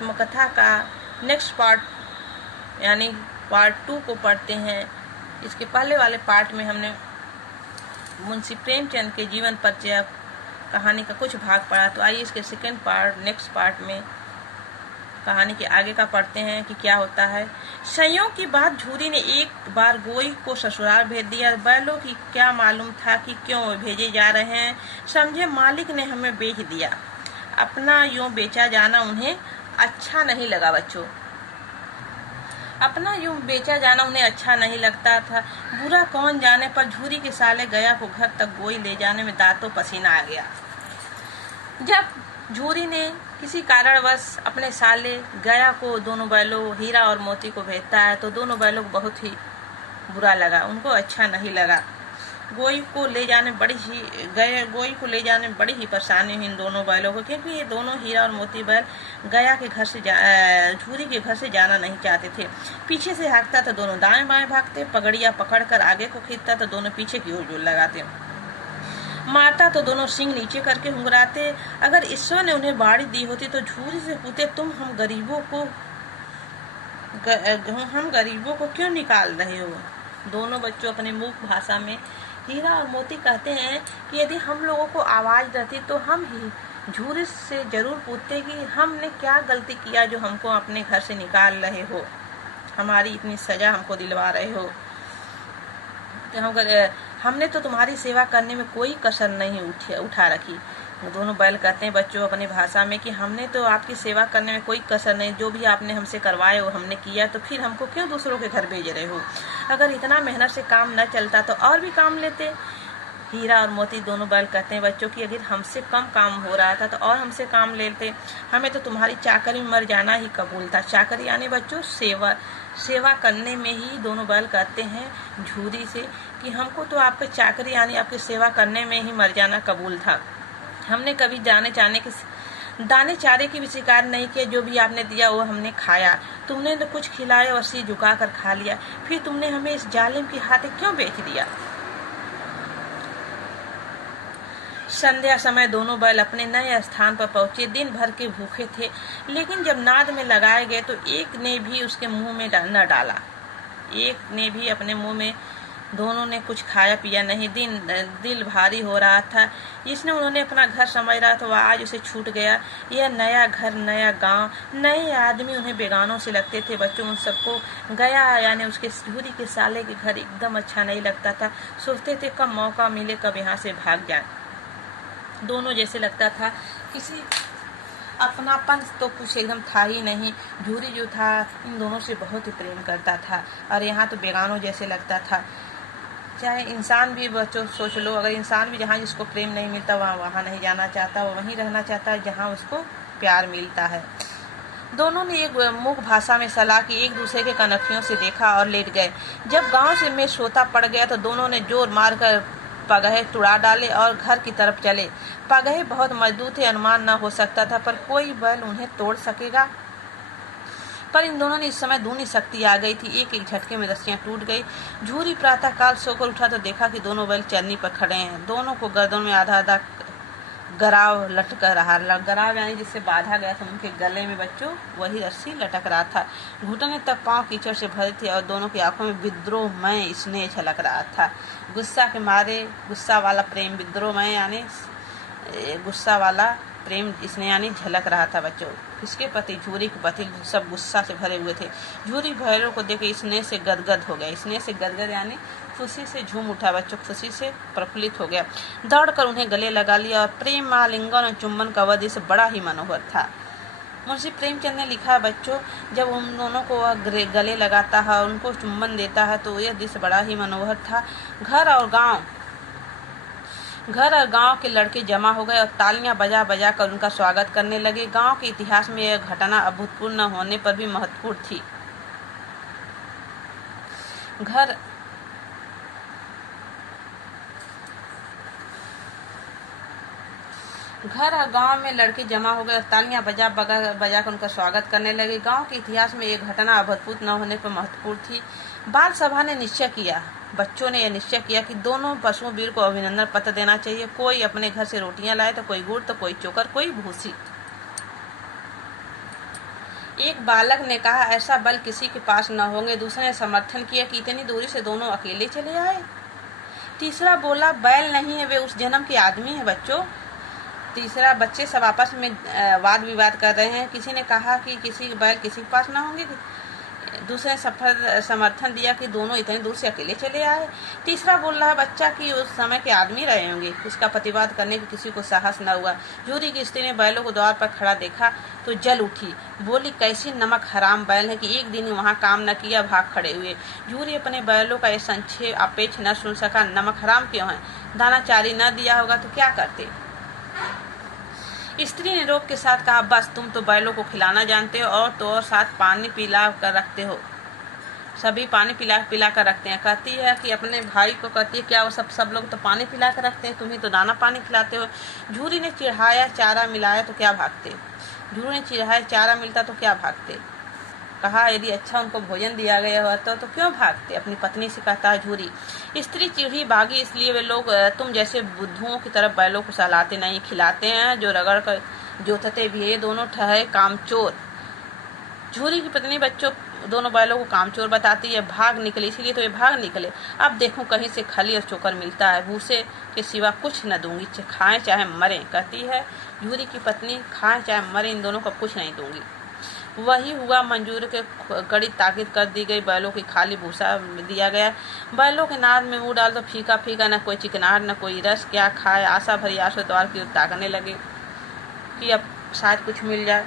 आत्मकथा का next part यानी पार्ट 2 को पढ़ते हैं। इसके पहले वाले पार्ट में हमने मुंशी प्रेमचंद के जीवन परिचय कहानी का कुछ भाग पढ़ा, तो आइए इसके सेकंड पार्ट नेक्स्ट पार्ट में कहानी के आगे का पढ़ते हैं कि क्या होता है। संयोग की बात झूरी ने एक बार गोई को ससुराल भेज दिया। बैलों की क्या मालूम था कि क्यों भेजे जा रहे हैं, समझे मालिक ने हमें बेच दिया। अपना यूं बेचा जाना उन्हें अच्छा नहीं लगा बच्चों, अपना यूं बेचा जाना उन्हें अच्छा नहीं लगता था। बुरा कौन जाने, पर झूरी के साले गया को घर तक गोई ले जाने में दांतों पसीना आ गया। जब झूरी ने किसी कारणवश अपने साले गया को दोनों बैलों हीरा और मोती को भेजता है तो दोनों बैलों को बहुत ही बुरा लगा, उनको अच्छा नहीं लगा। गोई को ले जाने बड़ी ही परेशानी हुई इन दोनों बैलों को, क्योंकि ये दोनों हीरा और मोती बैल गया के घर से झूरी के घर से जाना नहीं चाहते थे। पीछे से हाँकता तो दोनों दाएं बाएं भागते, पगड़िया पकड़कर आगे को खींचता तो दोनों पीछे की ओर जोर लगाते, मारता तो दोनों सिंग नीचे करके हुंगराते। अगर ईश्वर ने उन्हें बाड़ी दी होती तो झूरी से पूछते, तुम हम गरीबों को क्यों निकाल रहे हो। दोनों बच्चों अपने मूक भाषा में हीरा और मोती कहते हैं कि यदि हम लोगों को आवाज रहती तो हम ही झूरी से जरूर पूछते कि हमने क्या गलती किया जो हमको अपने घर से निकाल रहे हो, हमारी इतनी सजा हमको दिलवा रहे हो। हमने तो तुम्हारी सेवा करने में कोई कसर नहीं उठा रखी। दोनों बैल कहते हैं बच्चों अपनी भाषा में कि हमने तो आपकी सेवा करने में कोई कसर नहीं, जो भी आपने हमसे करवाए वो हमने किया, तो फिर हमको क्यों दूसरों के घर भेज रहे हो। अगर इतना मेहनत से काम न चलता तो और भी काम लेते। हीरा और मोती दोनों बैल कहते हैं बच्चों कि अगर हमसे कम काम हो रहा था तो और हमसे काम लेते, हमें तो तुम्हारी चाकरी में मर जाना ही कबूल था। चाकरी यानी बच्चों सेवा करने में ही दोनों बैल कहते हैं झूरी से कि हमको तो आपके चाकरी यानी आपकी सेवा करने में ही मर जाना कबूल था। हमने कभी दाने चारे की भी शिकार नहीं किया, जो भी आपने दिया वो हमने खाया। तुमने तो कुछ खिलाया और सिर झुका कर खा लिया, फिर तुमने हमें इस जालिम के हाथे क्यों बेच दिया। संध्या समय दोनों बैल अपने नए स्थान पर पहुंचे। दिन भर के भूखे थे, लेकिन जब नाद में लगाए गए तो एक ने भी उसके मुंह में न डाला, एक ने भी अपने मुंह में, दोनों ने कुछ खाया पिया नहीं। दिल भारी हो रहा था, इसने उन्होंने अपना घर समझ रहा था, वह आज उसे छूट गया। यह नया घर, नया गांव, नए आदमी उन्हें बेगानों से लगते थे। बच्चों उन सबको गया यानी उसके झूरी के साले के घर एकदम अच्छा नहीं लगता था। सोचते थे कब मौका मिले कब यहाँ से भाग जाए। दोनों जैसे लगता था किसी अपनापन तो कुछ एकदम था ही नहीं। झूरी जो था इन दोनों से बहुत ही प्रेम करता था और यहाँ तो बेगानों जैसे लगता था। चाहे इंसान भी बच्चों सोच लो, अगर इंसान भी जहाँ जिसको प्रेम नहीं मिलता वहाँ नहीं जाना चाहता, वो वहीं रहना चाहता है जहाँ उसको प्यार मिलता है। दोनों ने एक मुख भाषा में सलाह की, एक दूसरे के कनखियों से देखा और लेट गए। जब गांव से में सोता पड़ गया तो दोनों ने जोर मारकर पगहे तुड़ा डाले और घर की तरफ चले। पगहे बहुत मजबूत थे, अनुमान न हो सकता था पर कोई बैल उन्हें तोड़ सकेगा। पर इन दोनों ने इस समय दूनी शक्ति आ गई थी, एक एक झटके में रस्सियां टूट गई। झूरी प्रातः काल सोकर उठा तो देखा कि दोनों बैल चरनी पर खड़े हैं। दोनों को गर्दन में आधा आधा गराव लटक रहा। गराव यानी जिससे बांधा गया था उनके गले में बच्चों वही रस्सी लटक रहा था। घुटने तक पांव कीचड़ से भरे थे और दोनों की आंखों में विद्रोहमय स्नेह झलक रहा था। गुस्सा के मारे गुस्सा वाला प्रेम, विद्रोहमय यानी गुस्सा वाला प्रेम इसने यानी झलक रहा था बच्चों। इसके पति झूरी के पति सब गुस्सा से भरे हुए थे। झूरी भैरों को देख स्नेह से गदगद हो गया। स्नेह से गदगद यानी खुशी से झूम उठा बच्चों, खुशी से प्रफुल्लित हो गया। दौड़कर उन्हें गले लगा लिया और प्रेम आलिंगन और चुम्बन का वह दृश्य बड़ा ही मनोहर था। मुंशी प्रेमचंद ने लिखा बच्चों, जब उन दोनों को वह गले लगाता है, उनको चुम्बन देता है तो यह दृश्य बड़ा ही मनोहर था। घर और गांव के लड़के जमा हो गए और तालियां बजा बजा कर उनका स्वागत करने लगे। गांव के इतिहास में यह घटना अभूतपूर्व न होने पर भी महत्वपूर्ण थी। घर और गांव में लड़के जमा हो गए और तालियां बजा कर उनका स्वागत करने लगे। गांव के इतिहास में यह घटना अभूतपूर्व न होने पर महत्वपूर्ण थी। बाल सभा ने निश्चय किया, बच्चों ने यह निश्चय किया कि दोनों पशुओं वीर को अभिनंदन पत्र देना चाहिए। कोई अपने घर से रोटियां लाए तो कोई गुड़ तो कोई चोकर कोई भूसी। एक बालक ने कहा, ऐसा बल किसी के पास न होंगे। दूसरे ने समर्थन किया कि इतनी दूरी से दोनों अकेले चले आए। तीसरा बोला, बैल नहीं है, वे उस जन्म के आदमी है बच्चों। तीसरा, बच्चे सब आपस में वाद विवाद कर रहे हैं। किसी ने कहा कि किसी बैल किसी के पास ना होंगे। दूसरे ने समर्थन दिया कि दोनों इतनी दूर से अकेले चले आए। तीसरा बोल रहा बच्चा कि उस समय के आदमी रहे होंगे। इसका प्रतिवाद करने की किसी को साहस न हुआ। जूरी की स्त्री ने बैलों को द्वार पर खड़ा देखा तो जल उठी। बोली, कैसी नमक हराम बैल है कि एक दिन वहाँ काम न किया, भाग खड़े हुए। जूरी अपने बैलों का यह संक्षेप अपेक्ष न सुन सका। नमक हराम क्यों है? दाना चारी न दिया होगा तो क्या करते? स्त्री ने रोब के साथ कहा, बस तुम तो बैलों को खिलाना जानते हो और तो और साथ पानी पिला कर रखते हो। सभी पानी पिला कर रखते हैं। कहती है कि अपने भाई को कहती है, क्या वो सब लोग तो पानी पिला कर रखते हैं, तुम्ही तो दाना पानी खिलाते हो। जूरी ने चिढ़ाया, चारा मिलाया तो क्या भागते? जूरी ने चिढ़ाया, चारा मिलता तो क्या भागते? कहा, यदि अच्छा उनको भोजन दिया गया होता तो क्यों भागते? अपनी पत्नी से कहता है जूरी। स्त्री चिढ़ी भागी, इसलिए वे लोग तुम जैसे बुद्धुओं की तरफ बैलों को सहलाते नहीं, खिलाते हैं जो रगड़ कर जोतते भी। ये दोनों ठहरे कामचोर। जूरी की पत्नी बच्चों दोनों बैलों को कामचोर बताती है। भाग निकले, इसीलिए तो ये भाग निकले। अब देखो कहीं से खली और चोकर मिलता है, भूसे के सिवा कुछ न दूंगी, खाएं चाहे मरें। कहती है जूरी की पत्नी, खाएं चाहे मरें, इन दोनों को कुछ नहीं दूंगी। वही हुआ। मंजूर के कड़ी ताकीद कर दी गई। बैलों की खाली भूसा दिया गया। बैलों के नाद में मुंह डाल तो फीका फीका, न कोई चिकनाहट न कोई रस। क्या खाए? आशा भरी आशा द्वार की ओर ताकने लगे कि अब शायद कुछ मिल जाए।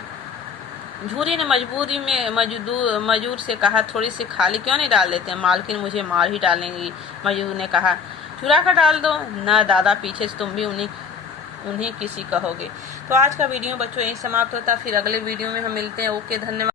जूरी ने मजबूरी में मजूर से कहा, थोड़ी सी खाली क्यों नहीं डाल देते? मालकिन मुझे मार ही डालेंगी। मजूर ने कहा, चुरा कर डाल दो। न दादा, पीछे से तुम भी उन्हें किसी कहोगे। तो आज का वीडियो बच्चों यही समाप्त होता। फिर अगले वीडियो में हम मिलते हैं। ओके, धन्यवाद।